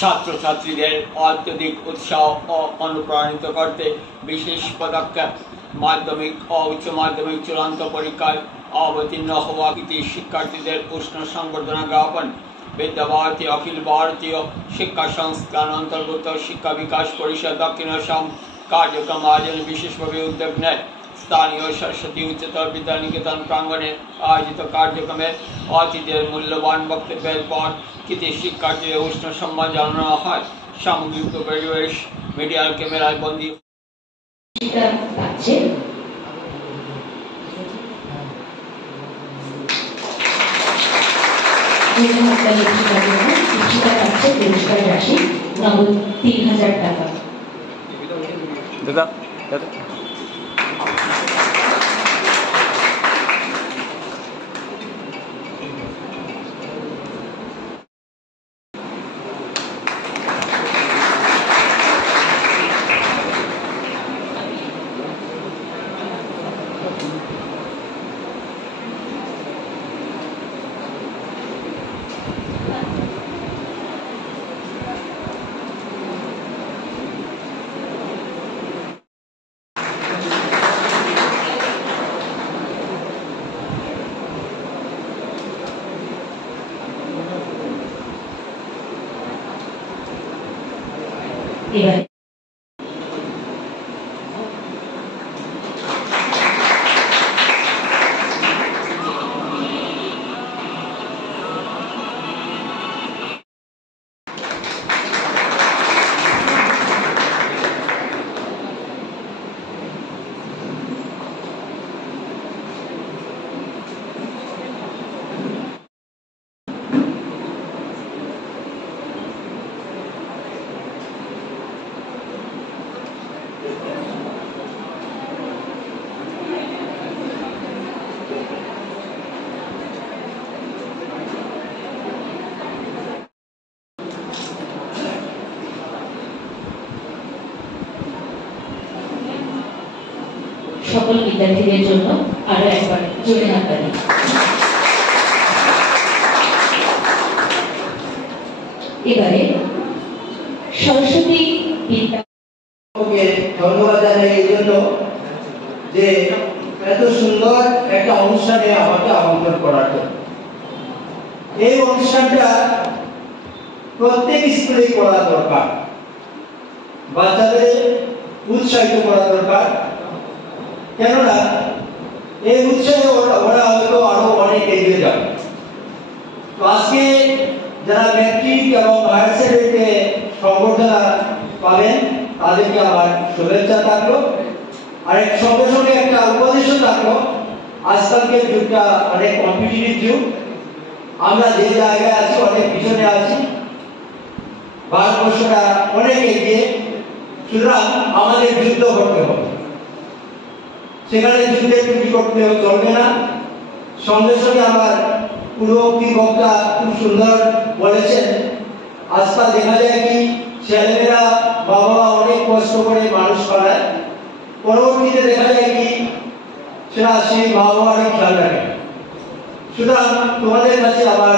ছাত্র ছাত্রীদের অত্যধিক উৎসাহ ও অনুপ্রাণিত করতে বিশেষ পদক্ষেপ। মাধ্যমিক ও উচ্চ মাধ্যমিক চূড়ান্ত পরীক্ষায় অবতীর্ণ হওয়া কৃতি শিক্ষার্থীদের উষ্ণ সংবর্ধনা জ্ঞাপন। বিদ্যাভারতী অখিল ভারতীয় শিক্ষা সংস্থান অন্তর্ভুক্ত শিক্ষা বিকাশ পরিষদ দক্ষিণ আসাম কার্যক্রম আয়োজনে বিশেষভাবে উদ্যোগ নেয়। স্থানীয় সরস্বতী উচ্চতর বিদ্যানিকেতন প্রাঙ্গণে আয়োজিত কার্যক্রমে অতিথিদের মূল্যবান বক্তব্যের পর কৃতি শিক্ষার্থীদের উষ্ণ সম্মান জানানো হয়। সামগ্রিক পরিবেশ মিডিয়ার ক্যামেরায় বন্দী। পুরস্কার রাশি নগদ ৩,০০০ টাকা। এবারে সকল বিদ্যার্থীদের জন্য আরো একবার জোরে হাততালি। এবারে সরস্বতী বিদ্যাকে ধন্যবাদ জানাই এই জন্য যে এত সুন্দর একটা অনুষ্ঠানে আমাকে আমন্ত্রণ করার জন্য। এই অনুষ্ঠানটা প্রত্যেক স্কুলে করা দরকার, বাচ্চাদের উৎসাহিত করা দরকার। কেননা এই উৎসাহে ওরা হয়তো আরো অনেক এগিয়ে যাবে। তো আজকে যারা ম্যাট্রিক এবং হায়ার সেকেন্ডারিতে সম্বর্ধনা পাবেন তাদেরকে আমার শুভেচ্ছা থাকলো। আর এক সঙ্গে সঙ্গে একটা উপদেশও থাকলো, আজকালকের যুগটা অনেক কম্পিটিটিভ যুগ। আমরা যে জায়গায় আছি অনেক পিছনে আছি, ভারতবর্ষটা অনেক এগিয়ে, সুতরাং আমাদের যুদ্ধ করতে হবে। সেখানে যুদ্ধে ত্রুটি করতে চলবে না। সঙ্গে সঙ্গে আমার পূর্ববর্তী বক্তা খুব সুন্দর বলেছেন, আজকাল দেখা যায় কি ছেলেমেয়েরা বাবা অনেক কষ্ট করে মানুষ করায়, পরবর্তীতে দেখা যায় কি সেটা সেই বাবা অনেক খেয়াল রাখে। সুতরাং তোমাদের কাছে আমার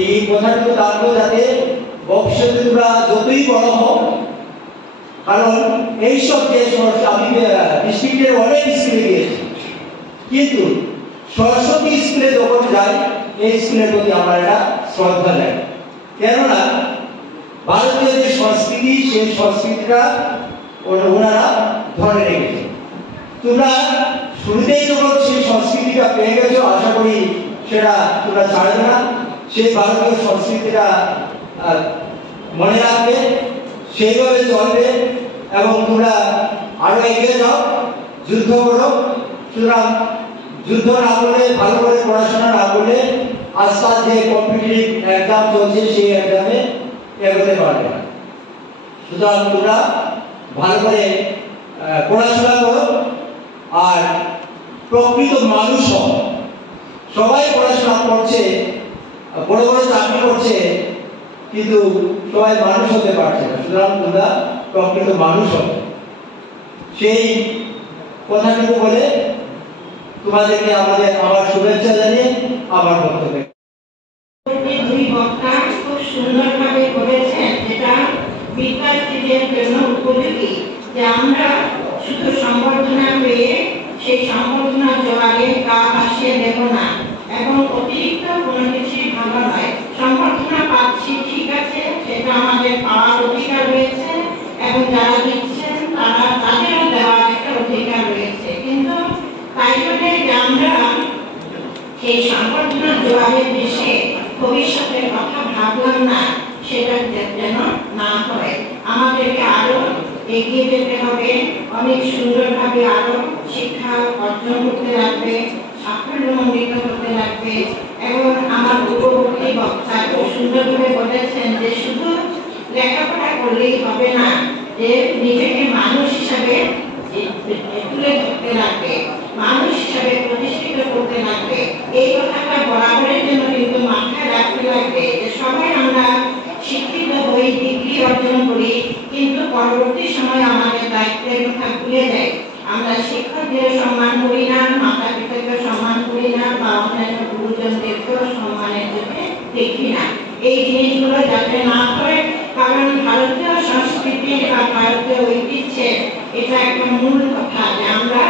এই কথাটুকু থাকলো, যাতে ভবিষ্যতে তোমরা যতই বড় হও, কারণ এইসব যে আমি ডিস্ট্রিক্টের অনেক স্কুলে গিয়েছি, কিন্তু সরস্বতী স্কুলে যখন যাই এই স্কুলের প্রতি আমার একটা শ্রদ্ধা লাগে। কেননা ভারতীয় যে সংস্কৃতি সেই সংস্কৃতিটা ওনারা ধরে রেখেছে। তোমরা শুরুতেই যখন সেই সংস্কৃতিটা পেয়ে গেছো, আশা করি সেটা তোমরা ছাড়বে না। সেই ভারতীয় সংস্কৃতিটা মনে রাখবে, সেইভাবে চলবে এবং তোমরা আরো এগিয়ে যাও, যুদ্ধ করো। সুতরাং যুদ্ধ না করলে, ভালো করে পড়াশোনা না করলে আজকাল যে কম্পিটিটিভ এক্সাম চলছে সেই এক্সামে এগোতে পারবে না। সুতরাং তোমরা ভালো করে পড়াশোনা করো আর প্রকৃত মানুষ হও। সবাই পড়াশোনা করছে, বড় বড় চাকরি করছে, কিন্তু সবাই মানুষ হতে পারছে না। সুতরাং তোমরা প্রকৃত মানুষ হবে, সেই কথাটুকু বলে তোমাদেরকে আমার শুভেচ্ছা জানিয়ে আমার বক্তব্য। দুই বক্তা খুব সুন্দরভাবে করেছেন, যেটা বিদ্যার্থীদের জন্য উপযোগী, যে আমরা শুধু সম্বর্ধনা পেয়ে সেই সম্বর্ধনা জোয়ারে গা ভাসিয়ে দেব না, এবং অতিরিক্ত কোনো কিছুই ভালো নয়। সম্বর্ধনা পাচ্ছি ঠিক আছে, সেটা আমাদের পাওয়ার অধিকার রয়েছে, এবং যারা দিচ্ছেন তাদেরও দেওয়ার একটা অধিকার রয়েছে, কিন্তু তাই বলে যে আমরা সেই সম্বর্ধনা জোয়ারে দেশে ভবিষ্যতের কথা ভাবলাম না, সেটা যেন না হয়। আমাদেরকে আরো এগিয়ে যেতে হবে, অনেক সুন্দরভাবে আরো শিক্ষা অর্জন করতে লাগবে, সাফল্যমণ্ডিত হতে লাগবে। এবং আমার পূর্ববর্তী বক্তা খুব সুন্দরভাবে বলেছেন যে শুধু লেখাপড়া করলেই হবে না, যে নিজেকে মানুষ হিসাবে তুলে ধরতে লাগবে, মানুষ হিসাবে প্রতিষ্ঠিত করতে লাগবে। এই কথাটা বরাবরের জন্য কিন্তু মাথায় রাখতে লাগবে যে সবাই আমরা শিক্ষিত হই, ডিগ্রি অর্জন করি, কিন্তু পরবর্তী সময় আমাদের দায়িত্বের কথা ভুলে যাই। আমরা শিক্ষকদের সম্মান করি না, মাতা পিতাকে সম্মান করি না, বা অন্যান্য গুরুজনদেরকেও সম্মানের চোখে দেখি না। এই জিনিসগুলো যাতে না হয়, কারণ ভারতীয় সংস্কৃতি বা ভারতীয় ঐতিহ্যের এটা একটা মূল কথা যে আমরা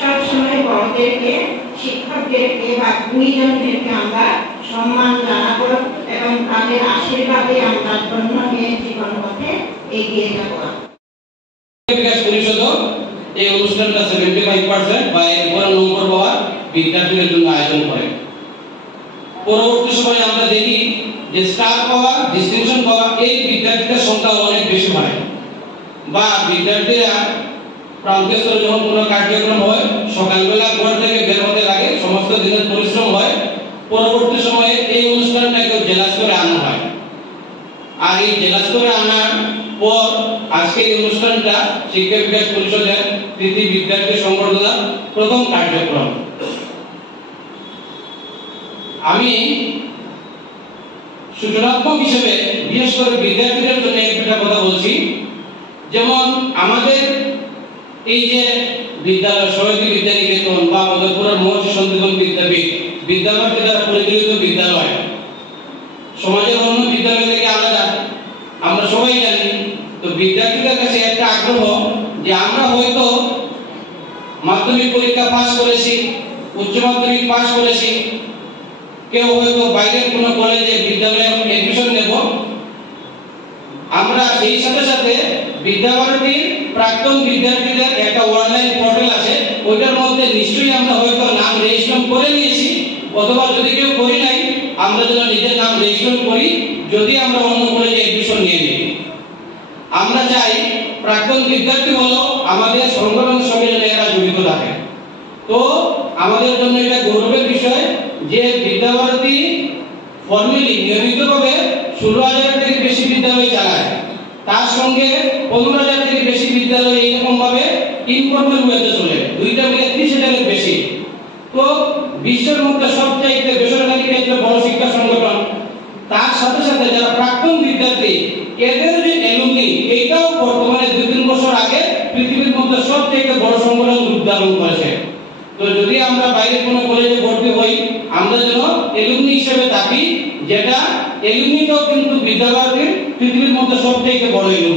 সবসময় বড়দেরকে, শিক্ষকদেরকে বা গুণীজনদেরকে আমরা সম্মান জানাবো, এবং তাদের আশীর্বাদে আমরা ধন্য হয়ে জীবন পথে এগিয়ে যাব। বিকাশ পরিষদ এই অনুষ্ঠানটা 75% বা এর উপরে নম্বর পাওয়া বিদ্যার্থীদের জন্য আয়োজন করে। পরবর্তী সময়ে আমরা দেখি যে স্টার পাওয়া, ডিস্টিংশন পাওয়া এই বিদ্যার্থীদের সংখ্যা অনেক বেশি হয়, বা বিদ্যার্থীরা প্রান্তীয় স্তরে যখন কোনো কার্যক্রম হয়, সকালবেলা ঘর থেকে বের হতে লাগে, সমস্ত দিনের পরিশ্রম হয়, পরবর্তী সময়ে এই অনুষ্ঠানটাকে জেলা স্তরে আনা হয়। আর এই জেলা স্তরে আনার পর আজকে এই অনুষ্ঠানটা শিক্ষা বিকাশ পরিষদের কৃতি বিদ্যার্থী সংবর্ধনা প্রথম কার্যক্রম। আমি সূচনাত্মক হিসেবে বিশেষ করে বিদ্যার্থীদের জন্য একটা কথা বলছি, যেমন আমাদের এই যে বিদ্যালয় সরস্বতী বিদ্যানিকেতন বা মধুপুরের মহর্ষি সন্দিগ্ধ বিদ্যাপীঠ বিদ্যালয়টি দ্বারা পরিচালিত বিদ্যালয় সমাজের অন্য বিদ্যালয় থেকে আলাদা, আমরা সবাই জানি। তো বিদ্যার্থীদের কাছে একটা আগ্রহ যে আমরা হয়তো মাধ্যমিক পরীক্ষা পাস করেছি, উচ্চ মাধ্যমিক পাস করেছি, কেউ হয়তো বাইরের কোনো কলেজে বিদ্যালয়ে এডমিশন নেব, আমরা এই সাথে সাথে বিদ্যাভারতীর প্রাক্তন বিদ্যার্থীদের একটা অনলাইন পোর্টাল আছে, ওইটার মধ্যে নিশ্চয়ই আমরা হয়তো নাম রেজিস্ট্রেশন করে নিয়েছি, অথবা যদি কেউ করি নাই আমরা যেন নিজের নাম রেজিস্ট্রেশন করি, যদি আমরা অন্য কলেজে এডমিশন নিয়ে নিই। আমরা চাই প্রাক্তন বিদ্যার্থী হলো আমাদের সংগঠনের সঙ্গে যেন এরা জড়িত থাকে। তো আমাদের জন্য এটা গৌরবের বিষয় যে বিদ্যাভারতী ফর্মালি নিয়মিতভাবে 16,000 থেকে বেশি বিদ্যালয় চালায়, তার সঙ্গে 15,000 থেকে বেশি বিদ্যালয় এইরকম ভাবে ইনফর্মাল ওয়েতে চলে, দুইটা মিলে 30,000 এর বেশি। তো বিশ্বের মধ্যে সবচাইতে বেসরকারি ক্ষেত্রে বড় শিক্ষা সংগঠন, তার সাথে সাথে যারা প্রাক্তন বিদ্যার্থী এদের যে অ্যালুমনি, এইটাও বর্তমানে 2-3 বছর আগে পৃথিবীর মধ্যে সবচাইতে বড় সংগঠন রূপ ধারণ করেছে। তো যদি আমরা বাইরে কোনো কলেজে ভর্তি হই, আমরা যেন অ্যালুমনি হিসেবে থাকি, যেটা অ্যালুমনিটাও কিন্তু বিদ্যাভারতীর পৃথিবীর মধ্যে সবচাইতে বড় অ্যালুমনি।